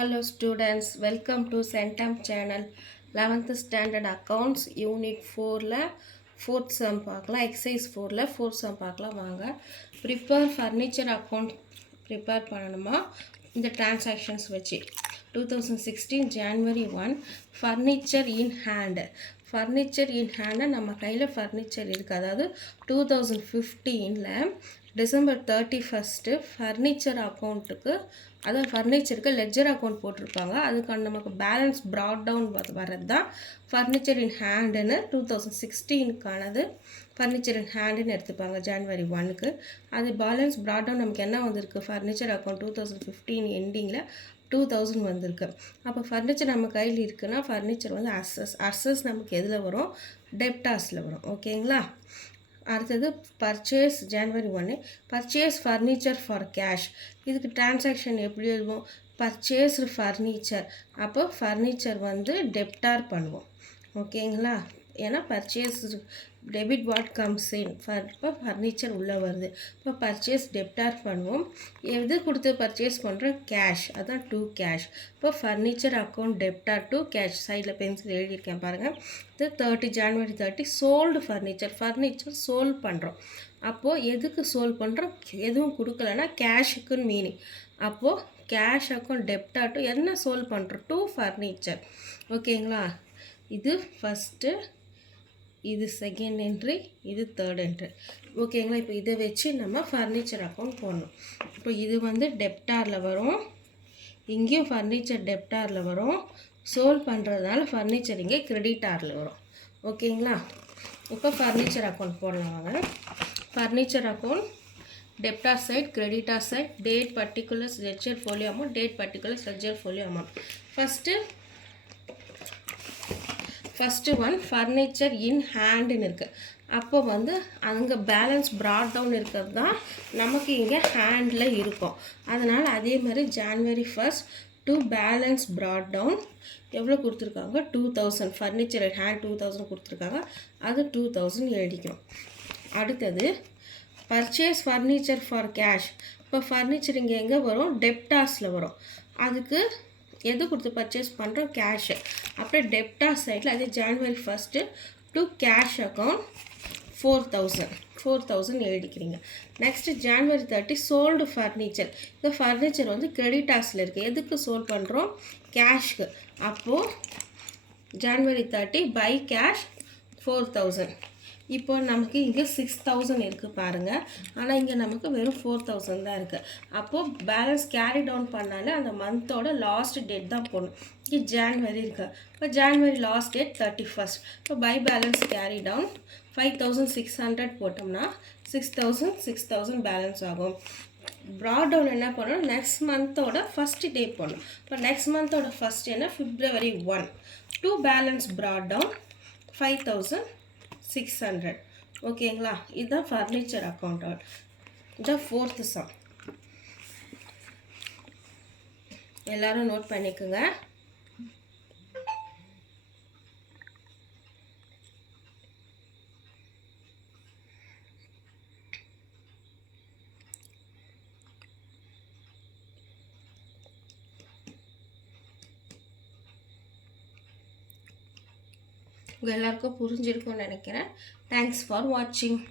Hello students, welcome to Centum channel. 11th standard accounts unit 4ல 4th sum பார்க்கலாம். exercise 4ல 4th sum பார்க்கலாம் வாங்க. prepare furniture account prepare பண்ணணுமா இந்த transactions வச்சு 2016 January 1 furniture in hand நம்ம கையில் furniture இருக்கு. அதாவது 2015ல December 31st furniture அக்கௌண்ட்டுக்கு அதாவது ஃபர்னிச்சருக்கு லெட்ஜர் அக்கௌண்ட் போட்டிருப்பாங்க. அதுக்கான நமக்கு பேலன்ஸ் ப்ராட் டவுன் வர்றது தான் ஃபர்னிச்சர் இன் ஹேண்டுன்னு 2016க்கானது ஃபர்னிச்சர் இன் ஹேண்டுன்னு எடுத்துப்பாங்க ஜான்வரி 1க்கு. அது பேலன்ஸ் ப்ராட் டவுன் நமக்கு என்ன வந்திருக்கு, ஃபர்னிச்சர் அக்கௌண்ட் 2015 எண்டிங்கில் 2000 வந்திருக்கு. அப்போ ஃபர்னிச்சர் நம்ம கையில் இருக்குன்னா ஃபர்னிச்சர் வந்து அசஸ் நமக்கு எதில் வரும், டெப்டாஸில் வரும். ஓகேங்களா. அடுத்தது purchase January 1 purchase furniture for cash. இதுக்கு டிரான்சாக்ஷன் எப்படி எழுதுவோம், பர்ச்சேஸ்டு ஃபர்னிச்சர். அப்போ ஃபர்னிச்சர் வந்து டெப்டார் பண்ணுவோம். ஓகேங்களா. ஏன்னா purchase debit what comes in இப்போ ஃபர்னிச்சர் உள்ளே வருது. இப்போ பர்ச்சேஸ் டெப்டார் பண்ணுவோம். எது கொடுத்து பர்ச்சேஸ் பண்ணுறோம், கேஷ். அதுதான் டு கேஷ். இப்போ ஃபர்னிச்சர் அக்கௌண்ட் டெப்டார் டு கேஷ். சைடில் பென்சில் எழுதியிருக்கேன் பாருங்கள். இது 30 ஜான்வரி 30 சோல்டு ஃபர்னிச்சர் சோல்ட் பண்ணுறோம். அப்போது எதுக்கு சோல்ட் பண்ணுறோம், எதுவும் கொடுக்கலன்னா கேஷுக்குன்னு மீனிங். அப்போது கேஷ் அக்கௌண்ட் டெப்டார் டு என்ன சோல்ட் பண்ணுறோம், டு ஃபர்னிச்சர். ஓகேங்களா. இது ஃபஸ்ட்டு, இது செகண்ட் என்ட்ரி, இது தேர்ட் என்ட்ரி. ஓகேங்களா. இப்போ இதை வச்சு நம்ம ஃபர்னிச்சர் அக்கௌண்ட் போடணும். இப்போ இது வந்து டெப்டாரில் வரும், இங்கேயும் ஃபர்னிச்சர் டெப்டாரில் வரும். சோல்வ் பண்ணுறதுனால ஃபர்னிச்சர் இங்கே கிரெடிட்டாரில் வரும். ஓகேங்களா. இப்போ ஃபர்னிச்சர் அக்கௌண்ட் போடலாம் வாங்க. Furniture account debtor side, creditor side, date particulars ledger folio amount, date particulars ledger folio amount. First one furniture in ஹேண்டுன்னு இருக்குது. அப்போ வந்து அங்கே பேலன்ஸ் ப்ராட் டவுன் இருக்கிறது தான் நமக்கு இங்கே ஹேண்டில் இருக்கும். அதனால் அதே மாதிரி January 1 to balance brought down எவ்வளோ கொடுத்துருக்காங்க, 2000. ஃபர்னிச்சர் ஹேண்ட் 2000 கொடுத்துருக்காங்க. அது 2000 எழுதிக்கும். அடுத்தது பர்ச்சேஸ் ஃபர்னிச்சர் ஃபார் கேஷ். இப்போ ஃபர்னிச்சர் இங்கே எங்கே வரும், டெப்டாஸில் வரும். அதுக்கு எது கொடுத்து பர்ச்சேஸ் பண்ணுறோம், கேஷு. அப்புறம் டெப்டார் சைடில் அதே ஜான்வரி 1 டு கேஷ் அக்கௌண்ட் 4000 எழுதிக்கிறீங்க. Next January 30 sold furniture. இந்த ஃபர்னிச்சர் வந்து கிரெடிட்டாஸில் இருக்குது. எதுக்கு சோல்ட் பண்ணுறோம், கேஷ்க்கு. அப்போது ஜான்வரி 30 பை கேஷ் 4000. இப்போ நமக்கு இங்கே 6000 இருக்குது பாருங்கள். ஆனால் இங்கே நமக்கு வெறும் 4000 தான் இருக்குது. அப்போது பேலன்ஸ் கேரி டவுன் பண்ணாலே அந்த மந்தோட லாஸ்ட் டேட் தான் போடணும். இங்கே ஜான்வரி இருக்குது. இப்போ ஜான்வரி லாஸ்ட் டேட் 31. இப்போ பை பேலன்ஸ் கேரி டவுன் 5600 போட்டோம்னா 6000 பேலன்ஸ் ஆகும். ப்ராட் டவுன் என்ன பண்ணணும், நெக்ஸ்ட் மந்தோட ஃபஸ்ட்டு டே போடணும். இப்போ நெக்ஸ்ட் மந்தோட ஃபஸ்ட் என்ன, February 1 to balance brought down 5600. ஓகேங்களா. இதுதான் ஃபர்னிச்சர் அக்கௌண்ட். இதுதான் 4th சம். எல்லாரும் நோட் பண்ணிக்கோங்க. உங்கள் எல்லாருக்கும் புரிஞ்சிருக்கும்னு நினைக்கிறேன். தேங்க்ஸ் ஃபார் வாட்சிங்.